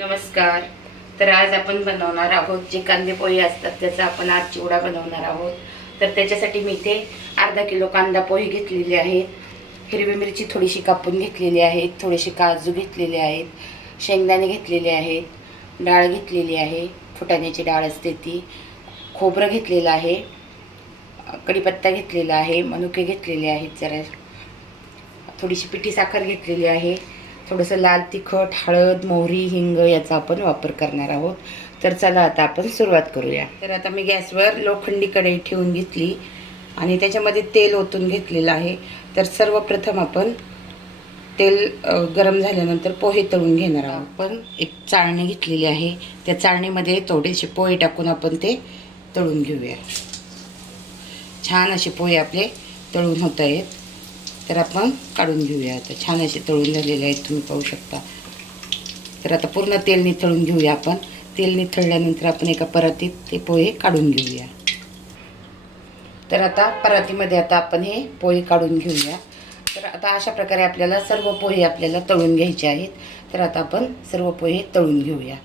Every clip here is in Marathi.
नमस्कार. तर आज आपण बनवणार आहोत जे कांदे पोहे असतात त्याचा आपण आज चिवडा बनवणार आहोत. तर त्याच्यासाठी मी इथे अर्धा किलो कांदा पोहे घेतलेले आहेत. हिरवी मिरची थोडीशी कापून घेतलेली आहे, थोडेसे काजू घेतलेले आहेत, शेंगदाणे घेतलेले आहेत, डाळ घेतलेली आहे, फुटाण्याची डाळ असते ती, खोबरं घेतलेलं आहे, कढीपत्ता घेतलेला आहे, मनुके घेतलेले आहेत, जरा थोडीशी पिठी साखर घेतलेली आहे, थोडंसं लाल तिखट, हळद, मोहरी, हिंग याचा आपण वापर करणार आहोत. तर चला आता आपण सुरुवात करूया. तर आता मी गॅसवर लोखंडी कढई ठेवून घेतली आणि त्याच्यामध्ये तेल ओतून घेतलेलं आहे. तर सर्वप्रथम आपण तेल गरम झाल्यानंतर पोहे तळून घेणार आहोत. आपण एक चाळणी घेतलेली आहे, त्या चाळणीमध्ये थोडेसे पोहे टाकून आपण ते तळून घेऊया. छान असे पोहे आपले तळून होत आहेत. तर आपण काढून घेऊया. आता छान असे तळून झालेले आहेत, तुम्ही पाहू शकता. तर आता पूर्ण तेल निथळून घेऊया आपण. तेल निथळल्यानंतर आपण एका परातीत ते पोहे काढून घेऊया. तर आता परातीमध्ये आता आपण हे पोहे काढून घेऊया. तर आता अशा प्रकारे आपल्याला सर्व पोहे आपल्याला तळून घ्यायचे आहेत. तर आता आपण सर्व पोहे तळून घेऊया.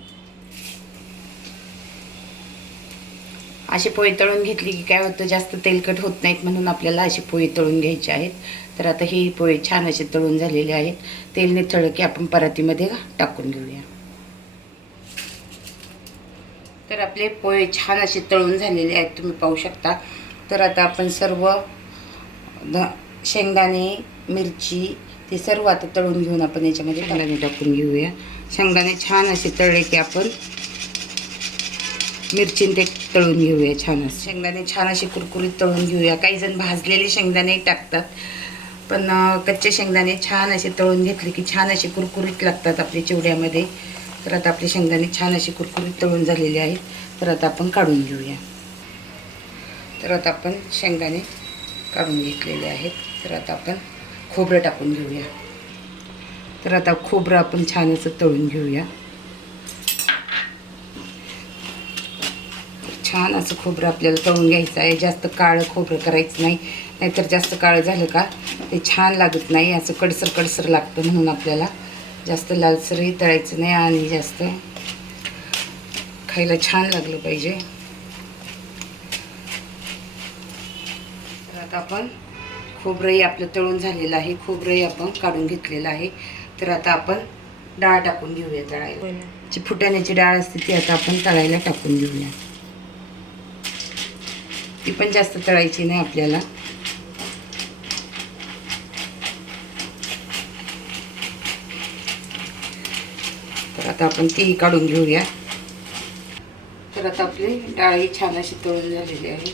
असे पोहे तळून घेतली की काय होतं, जास्त तेलकट होत नाहीत, म्हणून आपल्याला असे पोहे तळून घ्यायचे आहेत. तर आता हे पोहे छान असे तळून झालेले आहेत. तेल निथळलं की आपण परातीमध्ये टाकून घेऊया. तर आपले पोहे छान असे तळून झालेले आहेत, तुम्ही पाहू शकता. तर आता आपण सर्व शेंगदाणे, मिरची ते सर्व आता तळून घेऊन आपण याच्यामध्ये शेंगदाणे टाकून घेऊया. शेंगदाणे छान असे तळले की आपण मिरची ते तळून घेऊया. छान असे शेंगदाणे छान असे कुरकुरीत तळून घेऊया. काही जण भाजलेले शेंगदाणे टाकतात, पण कच्चे शेंगदाणे छान असे तळून घेतले की छान असे कुरकुरीत लागतात आपल्या चिवड्यामध्ये. तर आता आपले शेंगदाणे छान असे कुरकुरीत तळून झालेले आहेत. तर आता आपण काढून घेऊया. तर आता आपण शेंगदाणे काढून घेतलेले आहेत. तर आता आपण खोबरं टाकून घेऊया. तर आता खोबरं आपण छान असं तळून घेऊया. छान असं खोबरं आपल्याला तळून घ्यायचं आहे. जास्त काळं खोबरं करायचं नाही, नाहीतर जास्त काळं झालं का ते छान लागत नाही, असं कडसर कडसर लागतं. म्हणून आपल्याला जास्त लालसरही तळायचं नाही आणि जास्त खायला छान लागलं पाहिजे. तर आता आपण खोबरंही आपलं तळून झालेलं आहे, खोबरंही आपण काढून घेतलेलं आहे. तर आता आपण डाळ टाकून घेऊया. तळायला जी फुटाण्याची डाळ असते ती आता आपण तळायला टाकून घेऊया. ती पण जास्त तळायची नाही आपल्याला. तर आता आपण तीही काढून घेऊया. तर आता आपली डाळही छान अशी तळून झालेली आहे.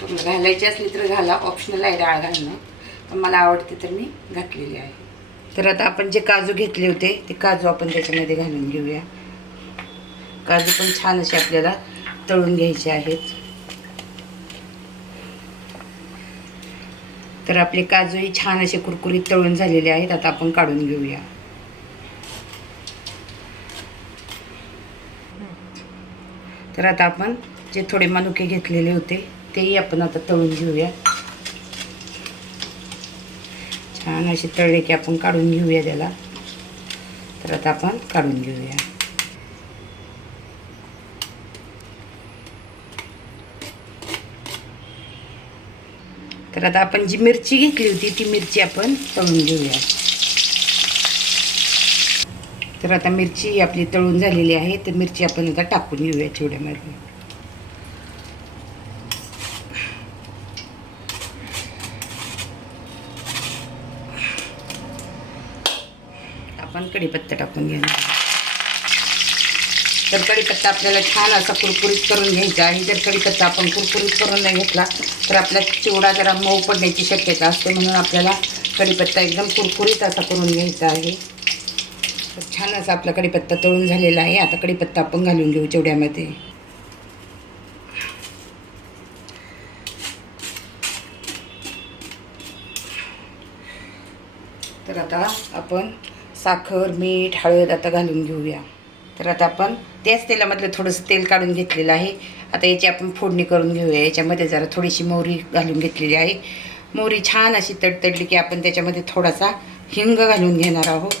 तुम्हाला घालायची असली तर घाला, ऑप्शनल आहे डाळ घालणं, पण मला आवडते तर मी घातलेली आहे. तर आता आपण जे काजू घेतले होते ते काजू आपण त्याच्यामध्ये घालून घेऊया. काजू पण छान असे आपल्याला तळून घ्यायचे आहेत. तर आपले काजूही छान असे कुरकुरीत तळून झालेले आहेत. आता आपण काढून घेऊया. तर आता आपण जे थोडे मनुके घेतलेले होते तेही आपण आता तळून घेऊया. छान असे तळले की आपण काढून घेऊया त्याला. तर आता आपण काढून घेऊया. तर आता आपण जी मिरची घेतली होती ती मिरची आपण तळून घेऊया. तर आता मिरची आपली तळून झालेली आहे. तर मिरची आपण आता टाकून घेऊया चिवड्यामध्ये. आपण कढीपत्ता टाकून घेऊया. तर कढीपत्ता आपल्याला छान असा कुरकुरीत करून घ्यायचा आहे. जर कढीपत्ता आपण कुरकुरीत करून नाही घेतला तर आपला चिवडा जरा मऊ पडण्याची शक्यता असते, म्हणून आपल्याला कढीपत्ता एकदम कुरकुरीत असा करून घ्यायचा आहे. तर छान असा आपला कढीपत्ता तळून झालेला आहे. आता कढीपत्ता आपण घालून घेऊ चिवड्यामध्ये. तर आता आपण साखर, मीठ, हळद आता घालून घेऊया. तर आता आपण त्याच तेलामधलं थोडंसं तेल काढून घेतलेलं आहे. आता याची आपण फोडणी करून घेऊया. याच्यामध्ये जरा थोडीशी मोहरी घालून घेतलेली आहे. मोहरी छान अशी तडतडली की आपण त्याच्यामध्ये थोडासा हिंग घालून घेणार आहोत.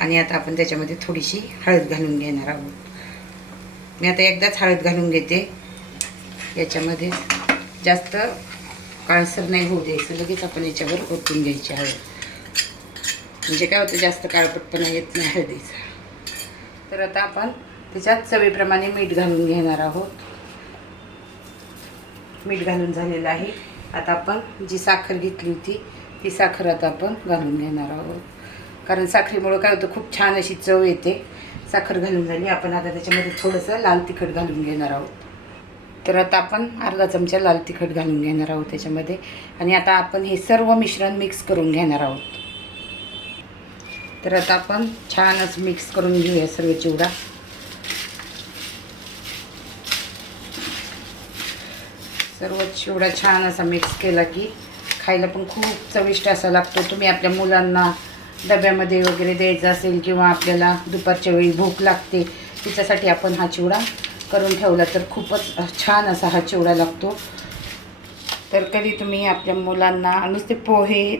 आणि आता आपण त्याच्यामध्ये थोडीशी हळद घालून घेणार आहोत. मी आता एकदाच हळद घालून घेते. याच्यामध्ये जास्त काळसर नाही होऊ द्यायचं, लगेच आपण याच्यावर ओतून घ्यायची हळद. म्हणजे काय होतं, जास्त काळपटपणा येत नाही हळदीचा. तर आता आपण त्याच्यात चवीप्रमाणे मीठ घालून घेणार आहोत. मीठ घालून झालेलं आहे. आता आपण जी साखर घेतली होती ती साखर आता आपण घालून घेणार आहोत. कारण साखरेमुळं काय होतं, खूप छान अशी चव येते. साखर घालून झाली. आपण आता त्याच्यामध्ये थोडंसं लाल तिखट घालून घेणार आहोत. तर आता आपण अर्धा चमचा लाल तिखट घालून घेणार आहोत त्याच्यामध्ये. आणि आता आपण हे सर्व मिश्रण मिक्स करून घेणार आहोत. तर आता आपण छानच मिक्स करून घेऊया सर्व चिवडा. सर्व चिवडा छान असा मिक्स केला की खायला पण खूप चविष्ट असा लागतो. तुम्ही आपल्या मुलांना डब्यामध्ये वगैरे द्यायचा असेल किंवा आपल्याला दुपारच्या वेळी भूक लागते तिच्यासाठी आपण हा चिवडा करून ठेवला तर खूपच छान असा हा चिवडा लागतो. तर कधी तुम्ही आपल्या मुलांना नुसते पोहे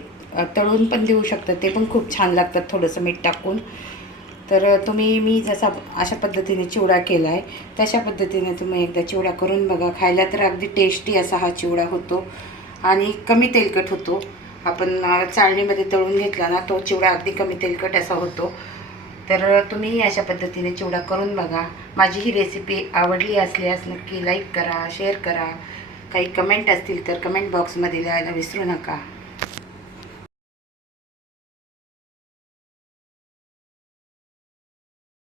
तळून पण देऊ शकता, ते पण खूप छान लागतात थोडंसं मीठ टाकून. तर मी जसा अशा पद्धतीने चिवडा केला आहे तशा पद्धतीने तुम्ही एकदा चिवडा करून बघा. खायला तर अगदी टेस्टी असा हा चिवडा होतो आणि कमी तेलकट होतो. आपण चाळणीमध्ये तळून घेतला ना तो चिवडा अगदी कमी तेलकट असा होतो. तर तुम्ही अशा पद्धतीने चिवडा करून बघा. माझी ही रेसिपी आवडली असल्यास नक्की लाईक करा, शेअर करा. काही कमेंट असतील तर कमेंट बॉक्समध्ये लिहायला विसरू नका.